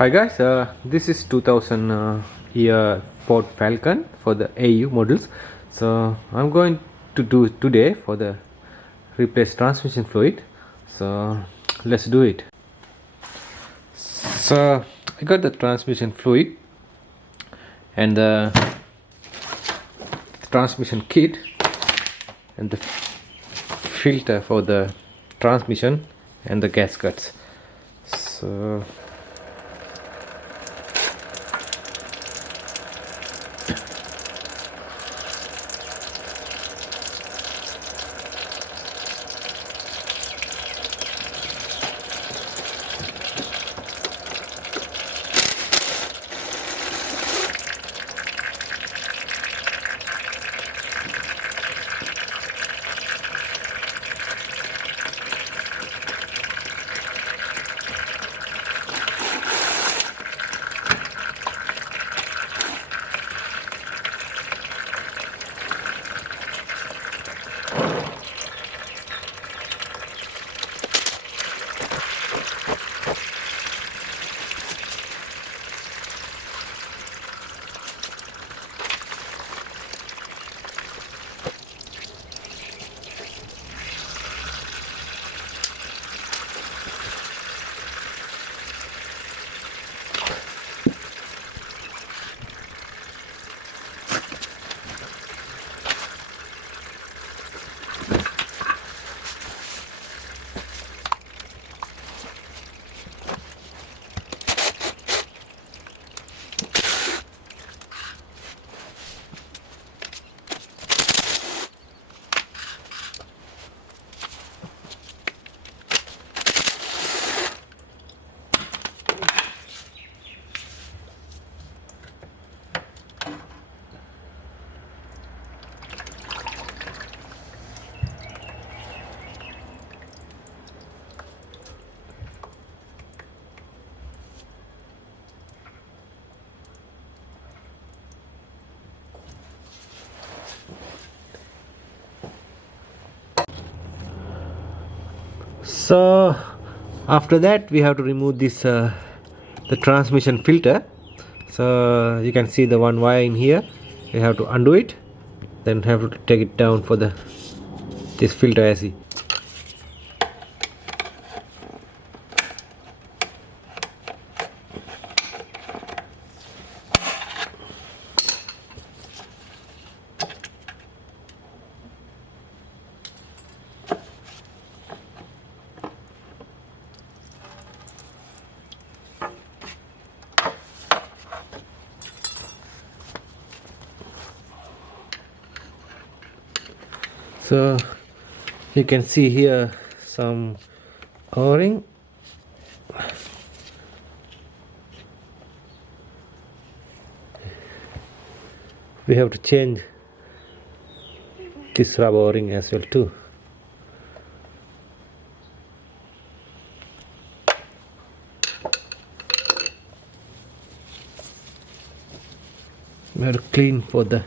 Hi guys, this is 2000 year Ford Falcon for the AU models. So I'm going to do today for the replace transmission fluid. So let's do it. So I got the transmission fluid and the transmission kit and the filter for the transmission and the gaskets. So after that we have to remove this the transmission filter. So you can see the one wire in here, we have to undo it, then have to take it down for the this filter IC. So you can see here some O-ring. We have to change this rubber O-ring as well too. We have to clean for the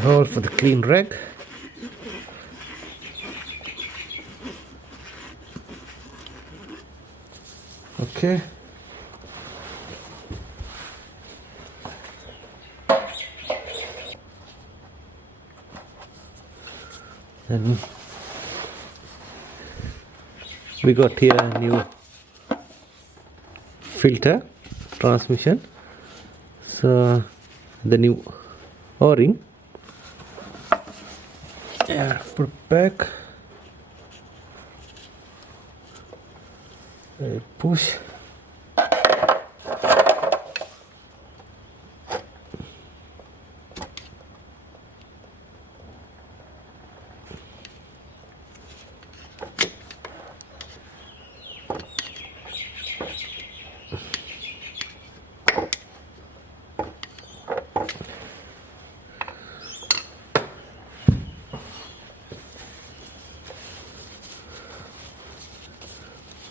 hole for the clean rag. Okay. Then we got here a new filter transmission. So the new O-ring. Yeah, put back. Push.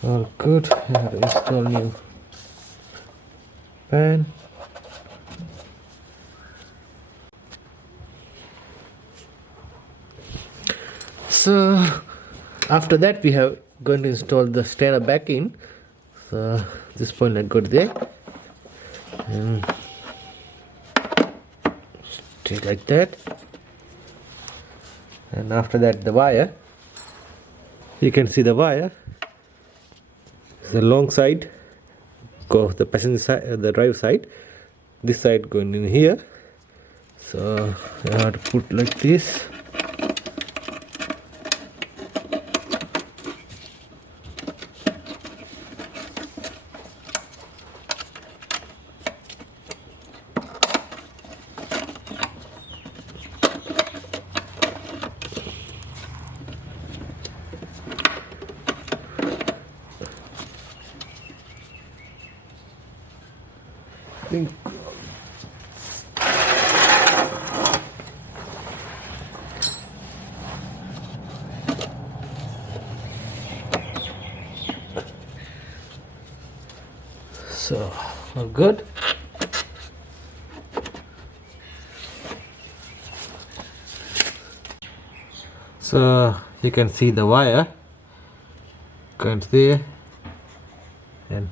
All good. I have to install new fan. So after that we have going to install the stainer back in. So So this point I got there, and straight like that. And after that, the wire, you can see the wire, the long side go the passenger side, the drive side, this side going in here. So I have to put like this. So all good. So you can see the wire comes there and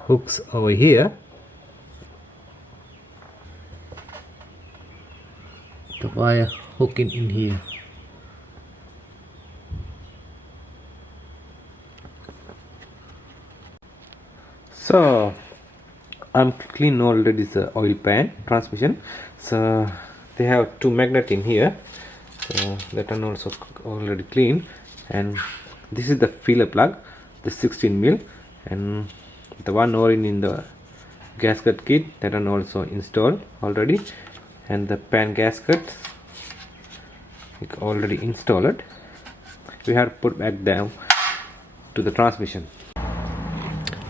hooks over here. The wire hooking in here. So I'm clean already the oil pan transmission. So they have two magnets in here, so that one also already clean. And this is the filler plug, the 16 mil, and the one O-ring in the gasket kit, that one also installed already. And the pan gasket already installed. We have to put back down to the transmission.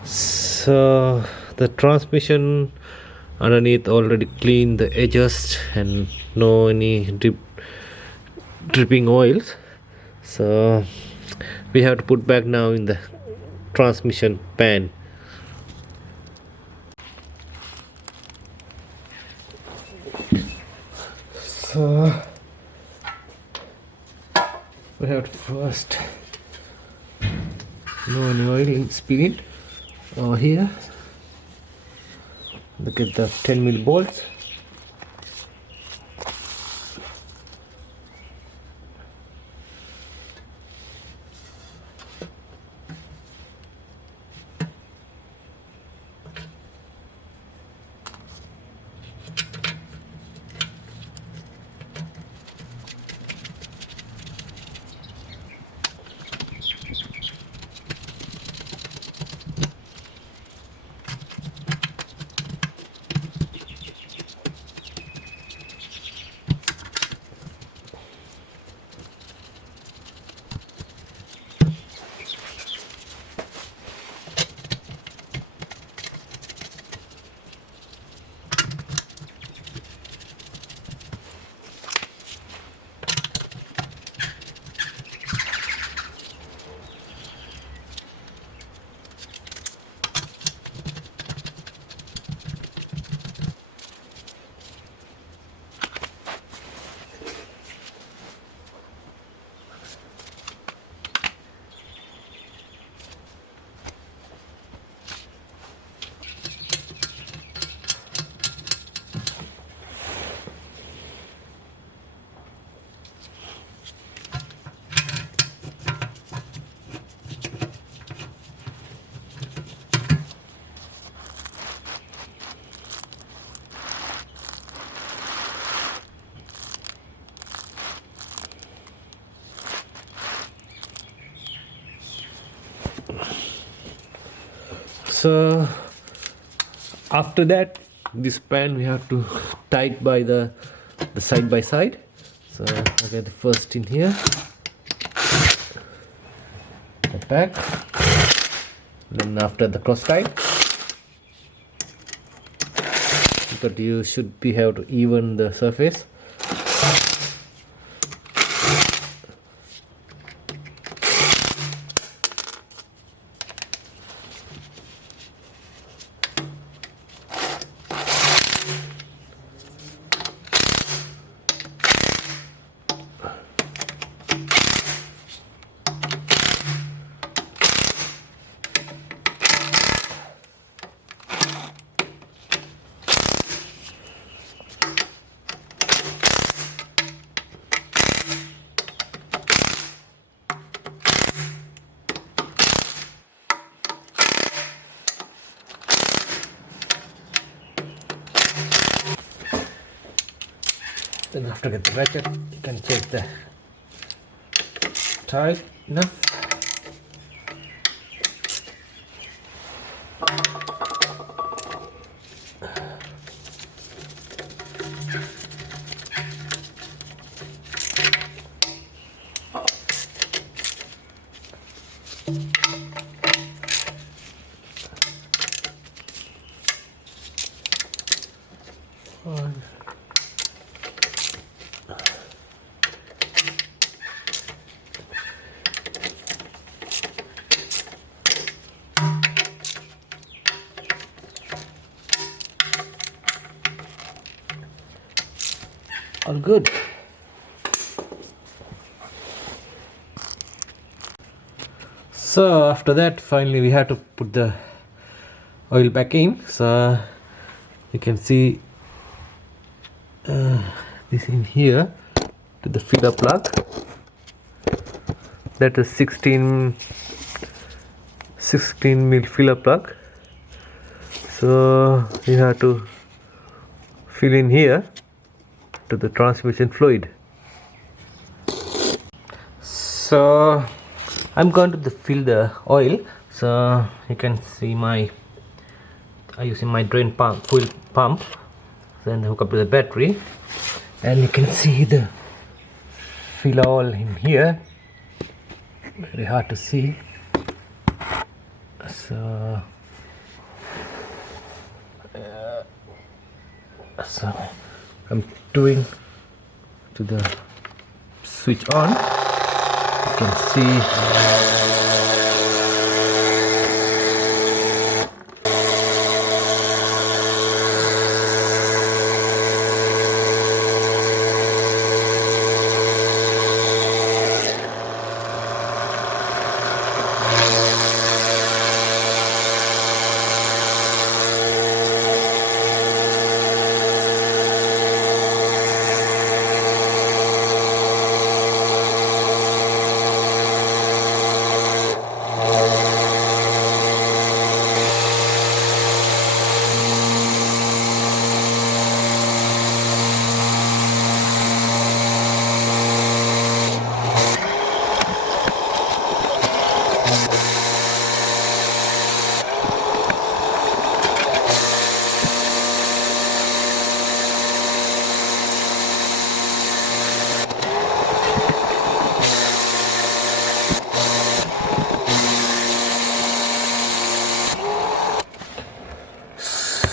So the transmission underneath already clean the edges and no any dripping oils. So we have to put back now in the transmission pan. So we have to first no any oil spill over here. Look at the 10 mil bolts. So after that, this pan we have to tie it by the side by side. So I get the first in here, the back, then after the cross tie, because you should be have to even the surface. Then after get the ratchet, you can check the tight enough. All good. So after that, finally we have to put the oil back in. So you can see this in here to the filler plug. That is 16 mil filler plug. So you have to fill in here to the transmission fluid. So I'm going to fill the oil. So you can see I'm using my drain pump, fuel pump, then hook up to the battery, and you can see the fill oil in here. Very hard to see. So I'm doing to the switch on. You can see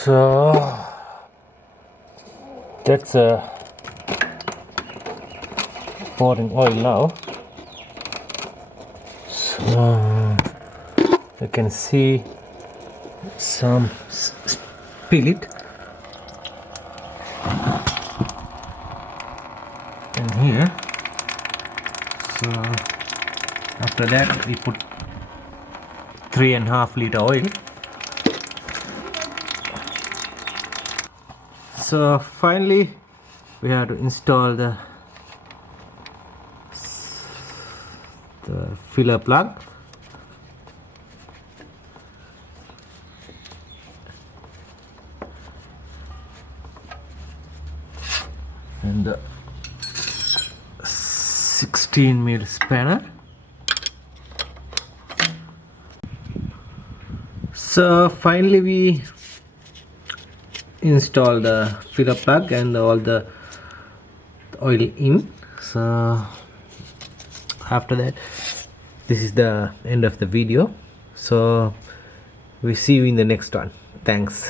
so that's pouring oil now. So you can see some spill it in here. So after that we put 3.5 liter oil. So finally we have to install the filler plug. And the 16 mil spanner. So finally we install the filler plug and all the oil in. So after that, this is the end of the video. So we see you in the next one. Thanks.